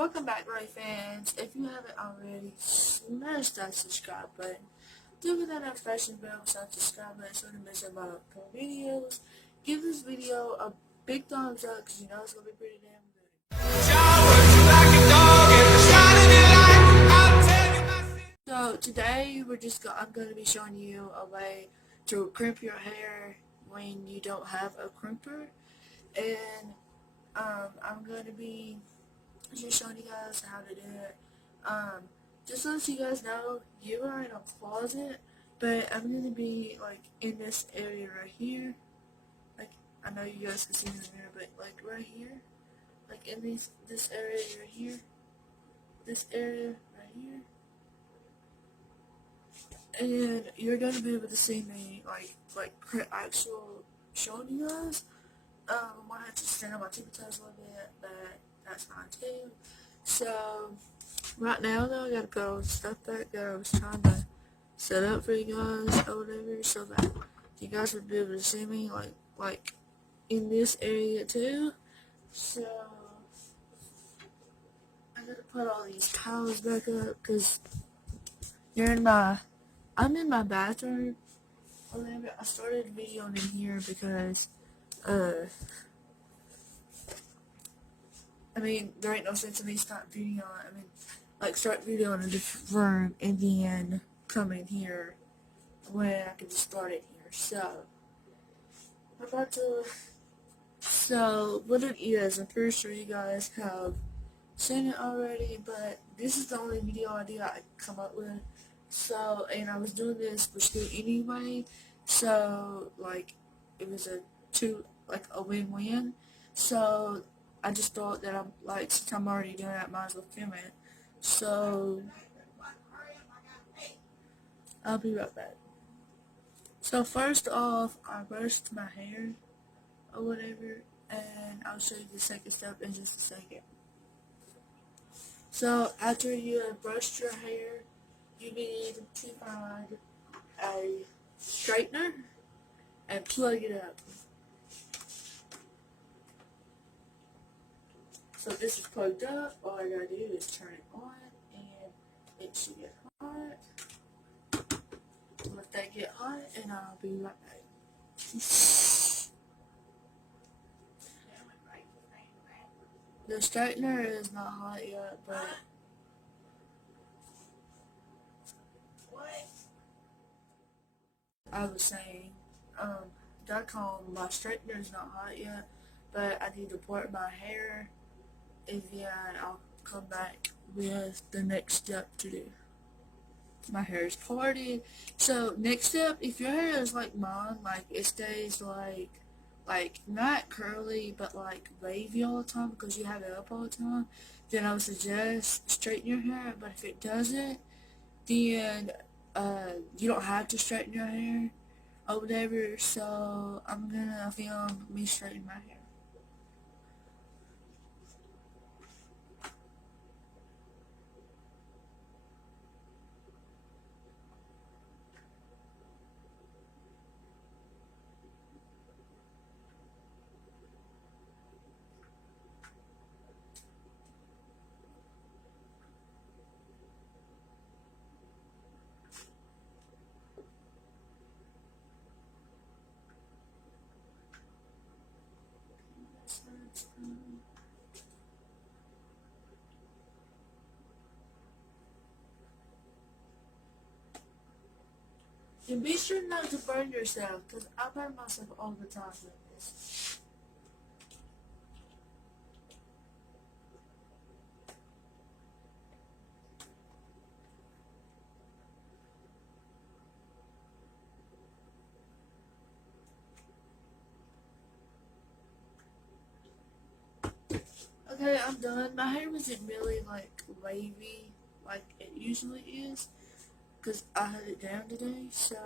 Welcome back, my fans. If you haven't already, smash that subscribe button. Do hit that notification bell, subscribe button so you don't miss my upcoming videos. Give this video a big thumbs up because you know it's gonna be pretty damn good. So today I'm gonna be showing you a way to crimp your hair when you don't have a crimper, and I'm gonna be just showing you guys how to do it. Just to let you guys know, you are in a closet, but I'm gonna be like in this area right here. Like, I know you guys can see me in the mirror, but like right here, like in this area right here, this area right here, and you're gonna be able to see me like actual showing you guys. I might have to stand on my tippy toes a little bit, but that's fine too. So right now though, I gotta put all the stuff back that I was trying to set up for you guys or whatever, so that you guys would be able to see me like in this area too. So I gotta put all these towels back up because I'm in my bathroom. I started videoing in here because I mean, there ain't no sense in me start videoing. Start videoing in a different room and then come in here when I can just start it here. So what it is, I'm pretty sure you guys have seen it already, but this is the only video idea I come up with. So, and I was doing this for school anyway, so like it was a win-win. So I just thought that since I'm already doing it, I might as well film it. So I'll be right back. So first off, I brushed my hair or whatever, and I'll show you the second step in just a second. So after you have brushed your hair, you need to find a straightener and plug it up. So this is plugged up. All I gotta do is turn it on, and it should get hot. Let that get hot, and I'll be right back. The straightener is not hot yet, but I was saying, my straightener is not hot yet, but I need to part my hair, and then I'll come back with the next step to do. My hair is parted. So next step, if your hair is like mine, like it stays like not curly but like wavy all the time because you have it up all the time, then I would suggest straighten your hair. But if it doesn't, then you don't have to straighten your hair or whatever. So I'm gonna film me straightening my hair. And be sure not to burn yourself, because I burn myself all the time with this. Okay, I'm done. My hair wasn't really like wavy like it usually is, because I had it down today, so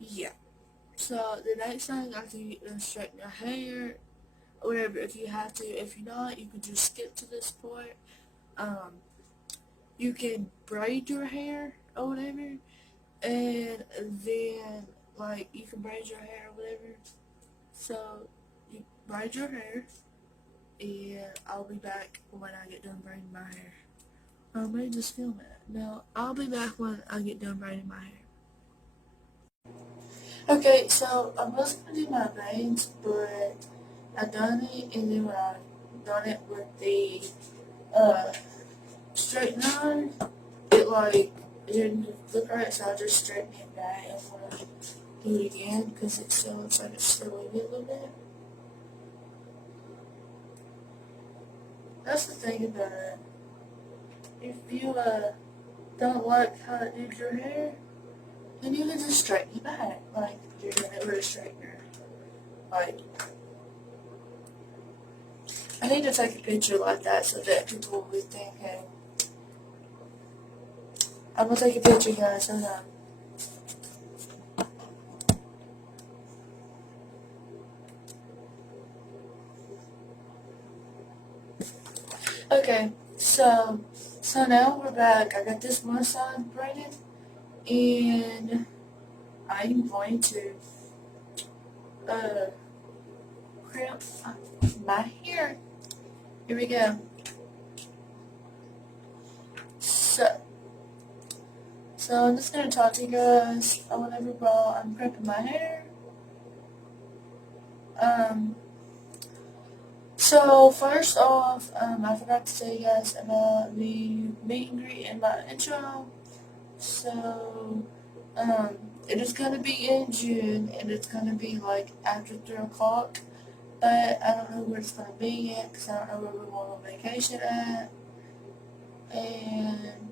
yeah. So the next thing after you straighten your hair, or whatever, if you have to, if you're not, you can just skip to this part. You can braid your hair or whatever, and then you can braid your hair or whatever. So you braid your hair, and I'll be back when I get done braiding my hair. Or maybe just film it. No, I'll be back when I get done braiding my hair. Okay, so I was gonna do my bangs, but I done it, and then when I done it with the uh, straighten iron, it like it didn't look right, so I just straightened it back and want to do it again because it still looks like it's still wavy a little bit. That's the thing about it. If you don't like how it did your hair, then you can just straighten it back like you're doing it with a straightener. Like, I need to take a picture like that so that people will be thinking. I'm gonna take a picture, guys. Hold on. Okay, so now we're back. I got this one side braided, and I'm going to uh crimp my hair. Here we go. So I'm just gonna talk to you guys whenever while I'm crimping my hair. So first off, I forgot to tell you guys about the meet and greet in my intro. So, it is gonna be in June, and it's gonna be like after 3 o'clock. But I don't know where it's gonna be yet, cause I don't know where we're going on vacation at. And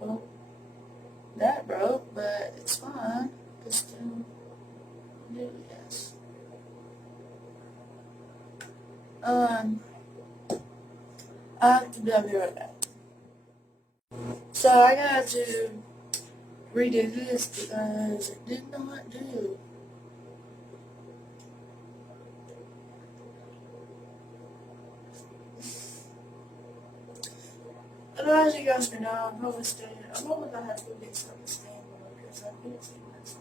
well, that broke, but it's fine. It's still do this. I'll be right back. So I got to redo this because it did not do. And as you guys can know, I'm probably gonna have to go get something to stand on because I can't see this.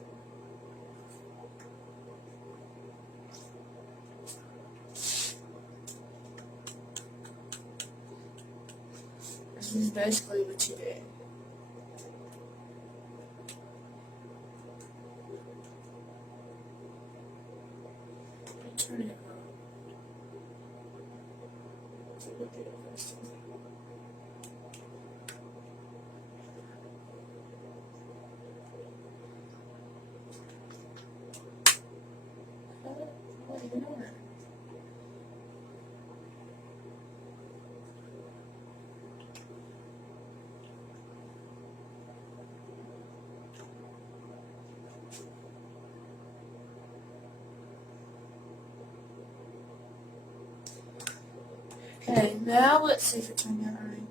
This is basically what you do. Turn it on. So we'll do the first one. What do you know? Okay, now let's see if it turned out right.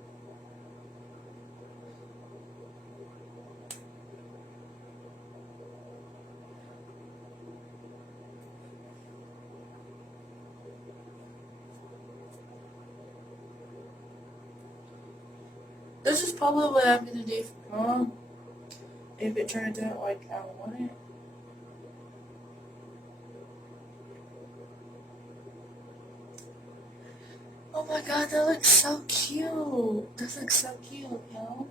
This is probably what I'm gonna do for prom if it turns out like I want it. Oh my god, that looks so cute. That looks so cute, yo.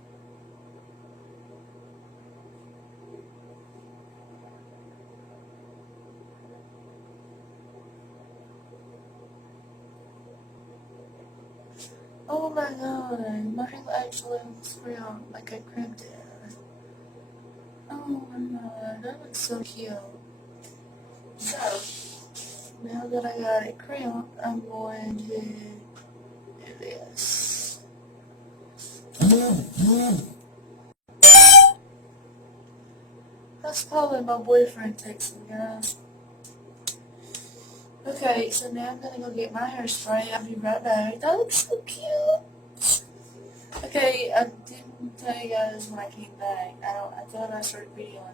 Oh my god, mine actually looks real, like I crimped it. Oh my god, that looks so cute. So, now that I got it crimped, I'm going to do this. That's probably my boyfriend texting, guys. Okay, so now I'm gonna go get my hairspray. I'll be right back. That looks so cute. Okay, I didn't tell you guys when I came back. I thought I started videoing.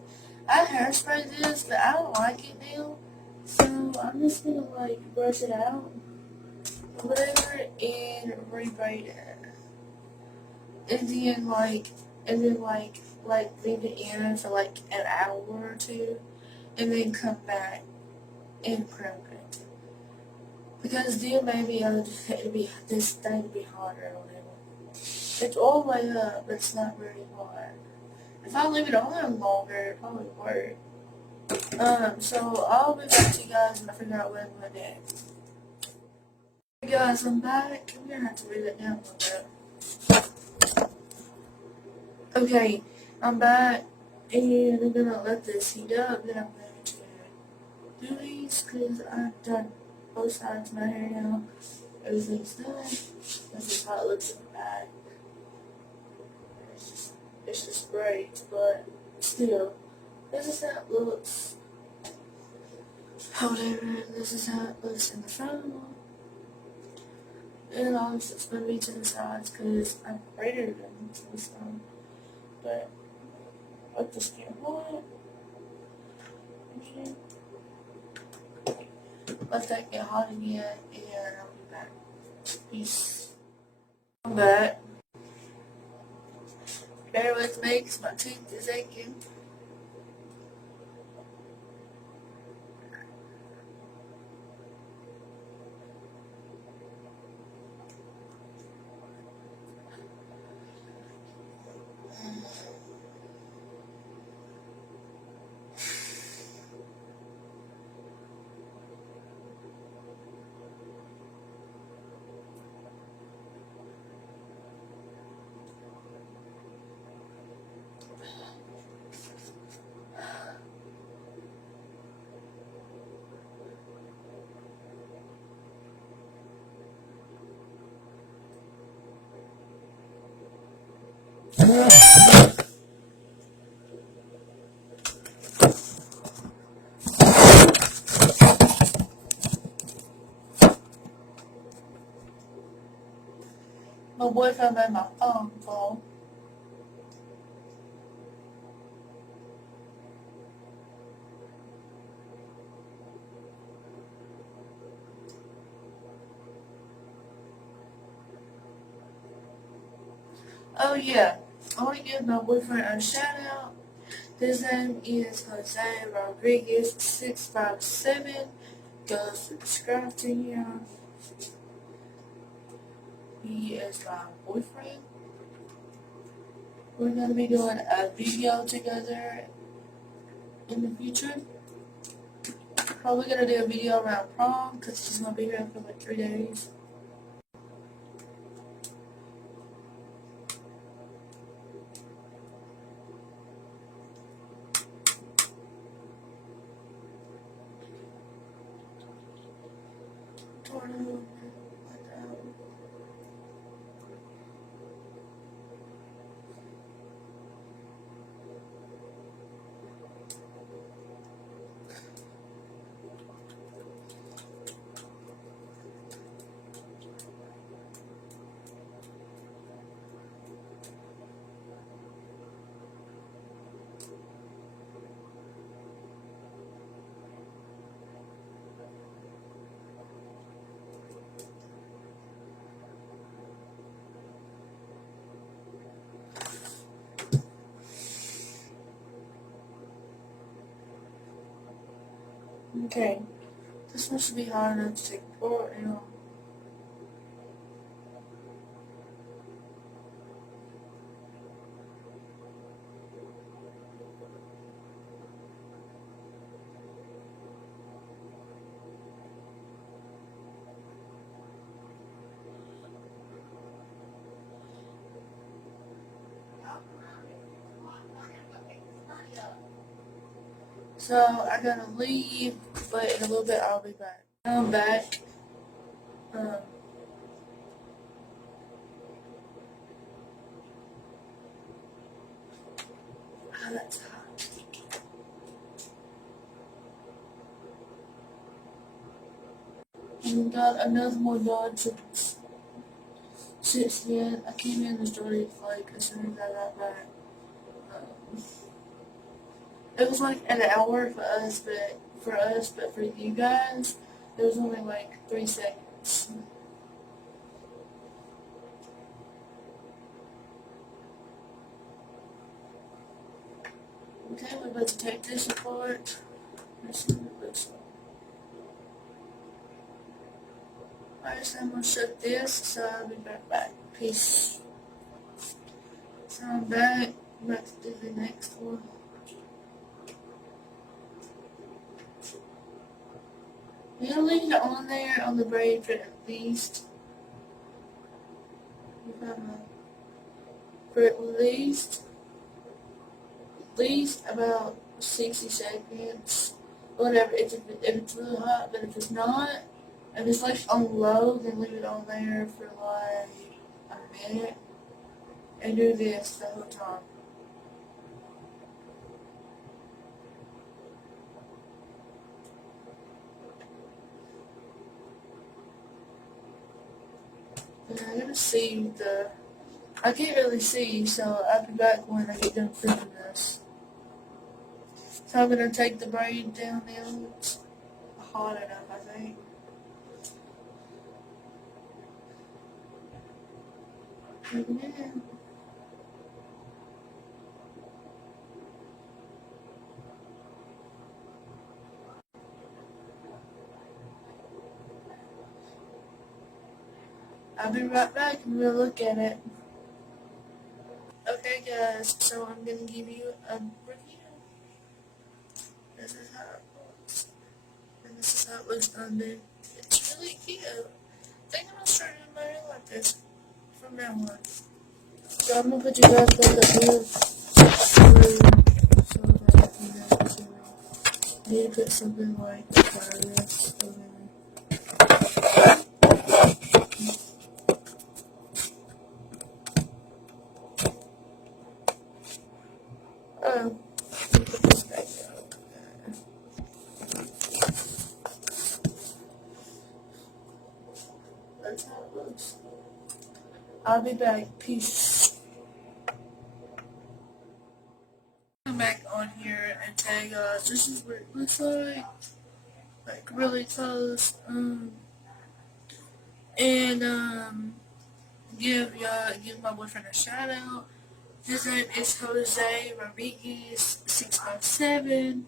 I hairsprayed this, but I don't like it now. So I'm just gonna like brush it out, whatever, and rebraid it. And then like leave it in for like an hour or two. and then come back and crimp it. Because then maybe this thing would be harder or whatever. It's all the way up, but it's not very hard. If I leave it on longer, it probably work. So I'll be back to you guys when I figure out what I'm gonna do. Hey guys, I'm back. I'm gonna have to leave it down a little bit. Okay, I'm back, and I'm gonna let this heat up. Then I'm going to do these because I've done both sides of my hair now. Everything's done. This is how it looks in the back. It's just great, but still, this is how it looks. However, this is how it looks in the front. And obviously it's going to be to the sides because I'm braided them to the side. But let this get hot. Okay. Let that get hot again, and I'll be back. Peace. I'm back. Bear with me because my tooth is aching. My boyfriend made my phone fall. Oh yeah, I want to give my boyfriend a shout out. His name is Jose Rodriguez 657. Go subscribe to him. He is my boyfriend. We're gonna be doing a video together in the future. Probably gonna do a video around prom because she's gonna be here for like 3 days. Okay, this one should be hard enough to take apart, you know. So I gotta leave, but in a little bit I'll be back. I'm back. Um, that's hot. And got another one done since then. I came in and started like as soon as I got back. Um, it was like an hour but for you guys, it was only like 3 seconds. Okay, we're about to take this apart. Let's see what it looks like. Alright, so I'm gonna shut this, so I'll be right back. Peace. So I'm back. I'm about to do the next one. You're gonna leave it on there on the braid for at least, for at least about 60 seconds. Whatever, if it's really hot, but if it's not, if it's like on low, then leave it on there for like a minute and do this the whole time. And I'm gonna see I can't really see, so I'll be back when I get done filming this. So I'm gonna take the braid down now. It's hot enough, I think. Yeah. I'll be right back and we'll look at it. Okay guys, so I'm gonna give you a review. This is how it looks. And this is how it looks under. It's really cute. I think I'm gonna start doing my hair like this from now on. So I'm gonna put you guys on the blue so that you guys can see me. I need to put something like this over there. Oh, let me put this back down. That's how it looks. I'll be back. Peace. Come back on here and tell you guys this is what it looks like really close. And give my boyfriend a shout out. His name is Jose Rodriguez 657.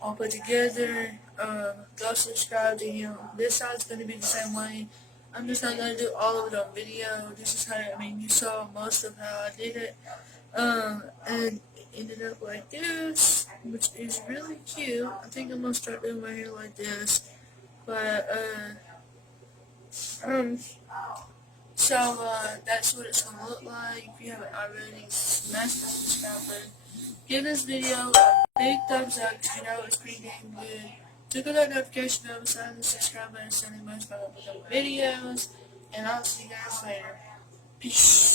All put together. Go subscribe to him. This side's gonna be the same way. I'm just not gonna do all of it on video. This is how you saw most of how I did it. And it ended up like this, which is really cute. I think I'm gonna start doing my hair like this. But that's what it's gonna look like. If you haven't already, smash the subscribe button. Give this video a big thumbs up because you know it's pretty damn good. Click on that notification bell beside the subscribe button so you most about videos. And I'll see you guys later. Peace.